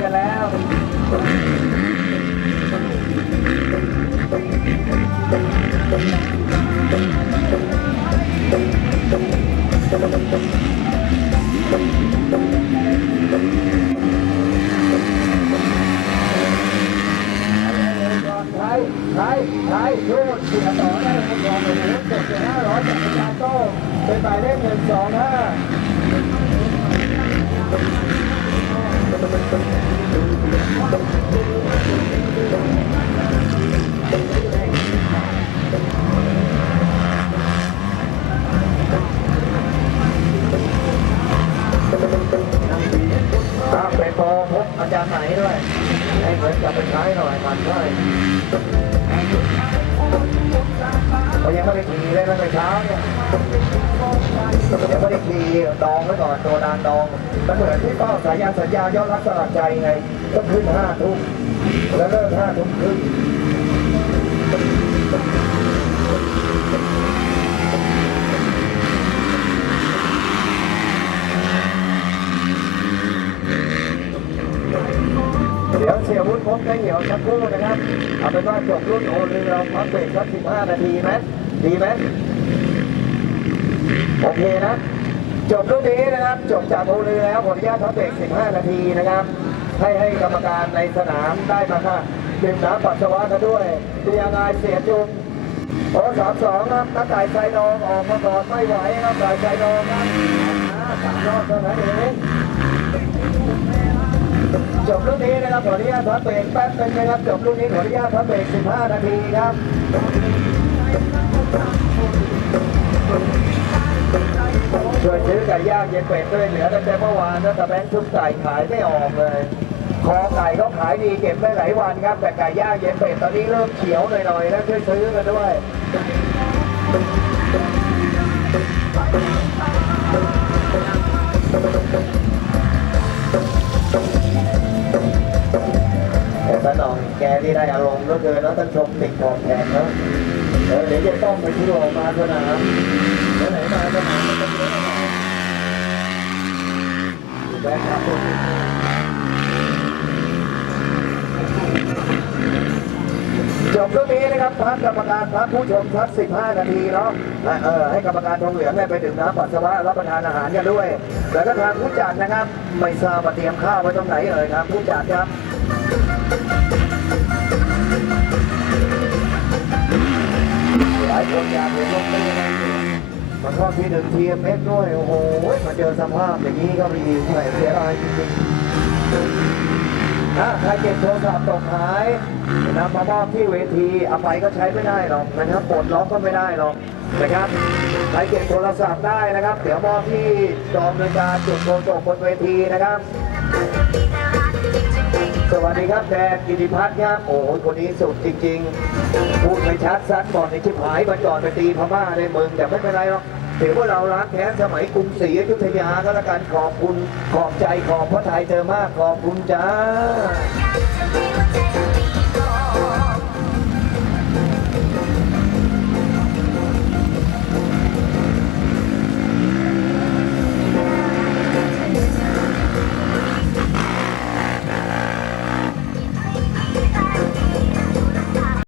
กันแล้วใช้ใช้ใช้รูดเสียต่อได้คนรองเป็นเลขเจ็ดห้าร้อยจากจานต้เป็นหมายเลขนสองห้า ตามไปพอพบอาจารย์ไหนด้วยให้เหมือนกับไปใช้หน่อยมันด้วยเขายังไม่ได้ขี่เลยนะในเช้าเนี่ย ยังไม่ได้ขี่ดองไว้ก่อนตัวนานดองมันเหมือนที่ป้าสายยาสัญญายอดรักสลักใจไง ก็ขึ้นห้าทุ่มแล้วเลิกห้าทุ่มครึ่งเดี๋ยวเสียวุฒิพบได้เหี่ยวสักครู่นะครับ เอาเป็นว่าจบรุ่นโอเรือเราพักเบรกสักสิบห้านาทีไหมดีไหมโอเคนะ จบรุ่นนี้นะครับ จบจากโอเรือแล้วขออนุญาตพักเบรกสิบห้านาทีนะครับ ให้ให้กรรมการในสนามได้มาค่ะดื่มน้ำปัสสาวะกันด้วยเป็นยังไงเสียจุงโอ้สามสองครับนักไก่ใจนองออกมาก่อนไม่ไหวครับไก่ใจนองครับสามรอบเท่านั้นเองจบรุ่นนี้นะครับขออนุญาตพักเบรกแป๊บนึงนะครับจบรุ่นนี้ขออนุญาตพักเบรก15 นาทีครับ ช่วยซื้อไก่ย่างเย็นเป็ดด้วยเหลือตั้งแต่เมื่อวานแล้วแต่แบงค์ชุบไก่ขายไม่ออกเลย คอไก่เขาขายดีเก็บได้หลายวันครับ แต่ไก่ย่างเย็นเป็ดตอนนี้เริ่มเขียวหน่อยๆแล้วช่วยซื้อกันด้วย แกที่ได้อารมณ์เหลือเกินแล้วท่านชมติดขอบแขนแล้วเดี๋ยวจะต้องไปที่โรงมาสนามเดี๋ยวไหนมาสนามมันจะเยอะหน่อยแบงค์ครับจบเรื่องนี้นะครับพักกรรมการพักผู้ชมพัก 15 นาทีเนาะและเออให้กรรมการทองเหลืองเนี่ยไปดื่มน้ำปัสสาวะรับประทานอาหารกันด้วย แล้วก็ทางผู้จัดนะครับ ไม่ทราบว่าเตรียมข้าวไว้ตรงไหนเอ่ยครับ ผู้จัดครับ หลายคนอยากเห็นรถตู้มันก็ที่หนึ่งทีเอ็มเอสด้วย โอ้โห มาเจอสภาพอย่างนี้ก็มีใส่เสียดายจริงๆถ้าใครเก็บโทรศัพท์ตกหายนำมามอบที่เวทีเอาไปก็ใช้ไม่ได้หรอกนะครับปลดล็อกก็ไม่ได้หรอกนะครับใครเก็บโทรศัพท์ได้นะครับ เดี๋ยวมอบที่จอมในวยการจุดโทรศัพท์บนเวทีนะครับ สวัสดีครับแดนกิติพัฒน์ครับโอ้โหคนนี้สุดจริงๆ พูดไม่ชัดซัดก่อนในชิบหายมันก่อนไปตีพม่าในเมืองแต่ไม่เป็นไรหรอกถือว่าเราล้างแค้นสมัยกรุงศรีอยุธยาก็แล้วกันขอบคุณขอบใจขอบพระทัยเธอมากขอบคุณจ้า